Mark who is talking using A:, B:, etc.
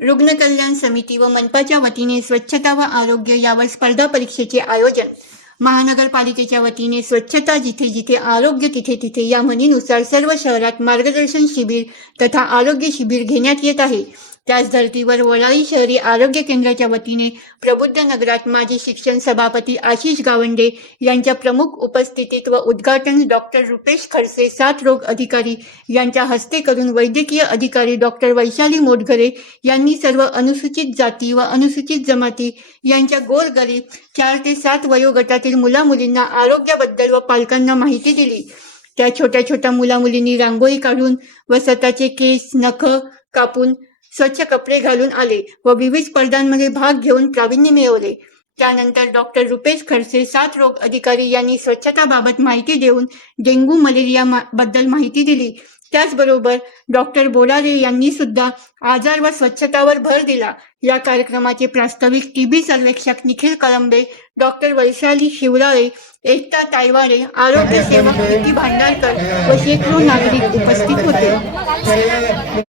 A: रुग्ण कल्याण समिती व मनपाच्या वतीने स्वच्छता व आरोग्य यावर स्पर्धा परीक्षेचे आयोजन. महानगरपालिकेच्या वतीने स्वच्छता जिथे जिथे आरोग्य तिथे तिथे या म्हणीनुसार सर्व शहरात मार्गदर्शन शिबिर तथा आरोग्य शिबिर घेण्यात येत आहे. त्याच धर्तीवर वडाळी शहरी आरोग्य केंद्राच्या वतीने प्रबुद्ध नगरात माजी शिक्षण सभापती आशिष गावंडे यांच्या प्रमुख उपस्थितीत व उद्घाटन डॉक्टर रुपेश खडसे सात रोग अधिकारी यांच्या हस्ते करून वैद्यकीय अधिकारी डॉक्टर वैशाली मोटघरे यांनी सर्व अनुसूचित जाती व अनुसूचित जमाती यांच्या गोरगरीब चार ते सात वयोगटातील मुलामुलींना आरोग्याबद्दल व पालकांना माहिती दिली. त्या छोट्या छोट्या मुलामुलींनी रांगोळी काढून व स्वतःचे केस नख कापून स्वच्छ कपडे घालून आले व विविध स्पर्धांमध्ये भाग घेऊन प्रावीण्य मिळवले. त्यानंतर डॉक्टर रुपेश खडसे सात रोग अधिकारी यांनी स्वच्छताबाबत माहिती देऊन डेंग्यू मलेरिया मा- बद्दल माहिती दिली. त्याचबरोबर डॉक्टर बोरारे यांनी सुद्धा आजार व स्वच्छतावर भर दिला. या कार्यक्रमाचे प्रास्ताविक टीबी सर्वेक्षक निखिल कळंबे डॉक्टर वैशाली शिवराळे एकता तायवारे आरोग्य सेवक भांडारकर व शेकडो नागरिक उपस्थित होते.